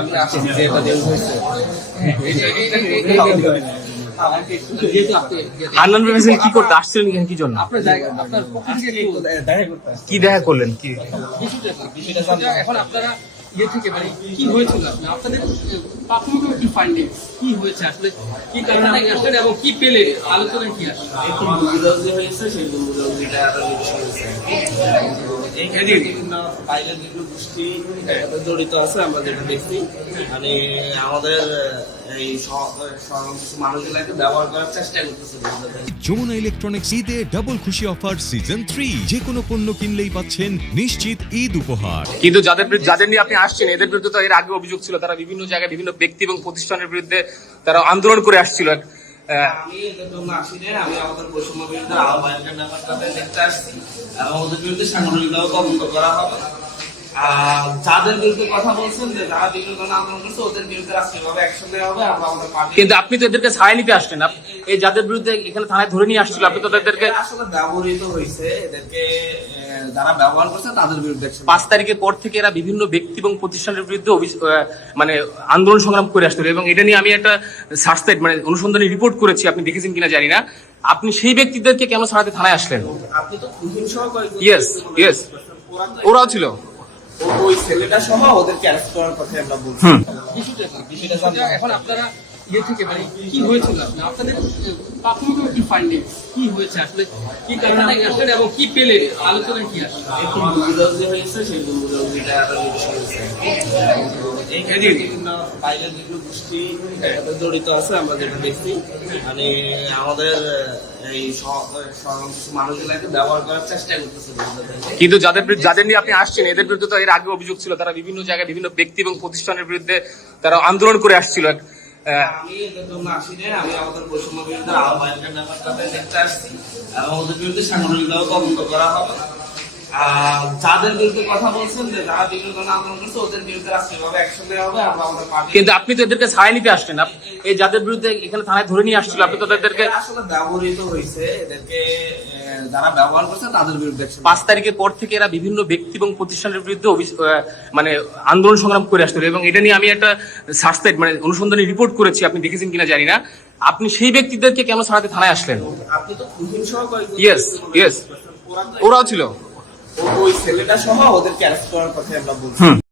আমি আসছি যে এটা দেন হয়েছে। হান্নান প্রেমিস কি করতে? আসছিলেন এখানে কি জন্য। কি দেখা করলেন কি বিষয়টা কি? বিষয়টা এখন আপনারা ইয়ে থেকে মানে কি হয়েছিল? আপনি আপনাদের প্রাথমিক কি ফাইন্ডিং কি হয়েছে? আসলে কি কারণে আপনি আসলেন এবং কি পেলে? আলোচনা কি আসলে? হয়েছে সেই বুঝাবুঝিটা আরও হয়েছে। এইখানে জড়িত আছে আমরা যেটা দেখছি মানে আমাদের যমুনা ইলেকট্রনিক্স ঈদে ডাবল খুশি অফার সিজন থ্রি যে কোনো পণ্য কিনলেই পাচ্ছেন নিশ্চিত ঈদ উপহার। কিন্তু যাদের যাদের নিয়ে আপনি আসছেন, এদের বিরুদ্ধে তো এর আগে অভিযোগ ছিল, তারা বিভিন্ন জায়গায় বিভিন্ন ব্যক্তি এবং প্রতিষ্ঠানের বিরুদ্ধে তারা আন্দোলন করে আসছিল। আমি এদের জন্য আসি নাই, আমি আমাদের বৈষম্য বিরুদ্ধে আহ্বায়কের ব্যাপারটাতে দেখতে আসছি এবং ওদের বিরুদ্ধে সাংগঠনিকভাবে তদন্ত করা হবে। যাদের বিরুদ্ধে কথা বলছেন যে যারা বিভিন্ন ধরনের আন্দোলন করছে ওদের বিরুদ্ধে রাষ্ট্রীয়ভাবে অ্যাকশন নেওয়া হবে আমরা আমাদের পার্টি কিন্তু আপনি তো এদেরকে ছায় নিতে আসলেন আপ- এই যাদের বিরুদ্ধে এখানে থানায় ধরে নিয়ে আসছিল আপনি তো তাদেরকে এরা আসলে ব্যবহৃত হয়েছে। এদেরকে আহ, যারা ব্যবহার করছে তাদের বিরুদ্ধে action পাঁচ তারিখের পর থেকে এরা বিভিন্ন ব্যক্তি এবং প্রতিষ্ঠানের বিরুদ্ধে আহ, মানে আন্দোলন সংগ্রাম করে আসছিল এবং এটা নিয়ে আমি একটা সার্চসাইট মানে অনুসন্ধানী রিপোর্ট করেছি আপনি দেখেছেন কিনা জানি না। আপনি সেই ব্যক্তিদেরকে কেন ছাড়াতে থানায় আসলেন? আপনি তো খুহিন সহ কয়েকজন Yes, yes. ওরা তো- ওরাও ছিল। ওই ছেলেটা সহ ওদেরকে অ্যারেস্ট করার কথা আমরা বলছি? বিষয়টা এখন আপনারা ইয়ে থেকে মানে কি হয়েছিল? আপনাদের প্রাথমিক কি ফাইন্ডিং কি হয়েছে আসলে? কি কারণে আসলেন এবং কি পেলে? আলোচনা কি আসলে একটু বুঝাবুঝি হয়েছে সেই বুঝাবুঝিটা আরও এইখানে বিভিন্ন বাইরের বিভিন্ন গোষ্ঠী জড়িত আছে আমরা যেটা দেখছি। মানে আমাদের এই স- স- কিছু মানুষগুলাকে ব্যবহার করার চেষ্টা করতেছে কিন্তু যাদের যাদের নিয়ে আপনি আসছেন এদের বিরুদ্ধে তো এর আগে অভিযোগ ছিল তারা বিভিন্ন জায়গায় বিভিন্ন ব্যক্তি এবং প্রতিষ্ঠানের বিরুদ্ধে তারা আন্দোলন করে আসছিল। আমি এদের জন্য আসি নাই, আমি আমাদের বৈষম্য বিরুদ্ধে আহ্বায়কের ব্যাপারটাতে দেখতে আসছি। এবং ওদের বিরুদ্ধে সাংগঠনিকভাবে তদন্ত করা হবে। যাদের বিরুদ্ধে কথা বলছেন যে যারা বিভিন্ন ধরনের আন্দোলন করছে ওদের বিরুদ্ধে রাষ্ট্রীয়ভাবে অ্যাকশন নেওয়া হবে আমরা আমাদের পার্টি কিন্তু আপনি তো এদেরকে ছায় নিতে আসলেন এই যাদের বিরুদ্ধে এখানে থানায় ধরে নিয়ে আসছিল আপনি তো তাদেরকে আসলে ব্যবহৃত হয়েছে। এদেরকে যারা ব্যবহার করছে তাদের বিরুদ্ধে পাঁচ তারিখের পর থেকে এরা বিভিন্ন ব্যক্তি এবং প্রতিষ্ঠানের বিরুদ্ধে মানে আন্দোলন সংগ্রাম করে আসছিল এবং এটা নিয়ে আমি একটা সার্চসাইট মানে অনুসন্ধানী রিপোর্ট করেছি আপনি দেখেছেন কিনা জানি না। আপনি সেই ব্যক্তিদেরকে কেন ছাড়াতে থানায় আসলেন? আপনি তো. ওরা তো- ওরাও ছিল। ওই ছেলেটা সহ ওদেরকে অ্যারেস্ট করার কথা আমরা বলছি।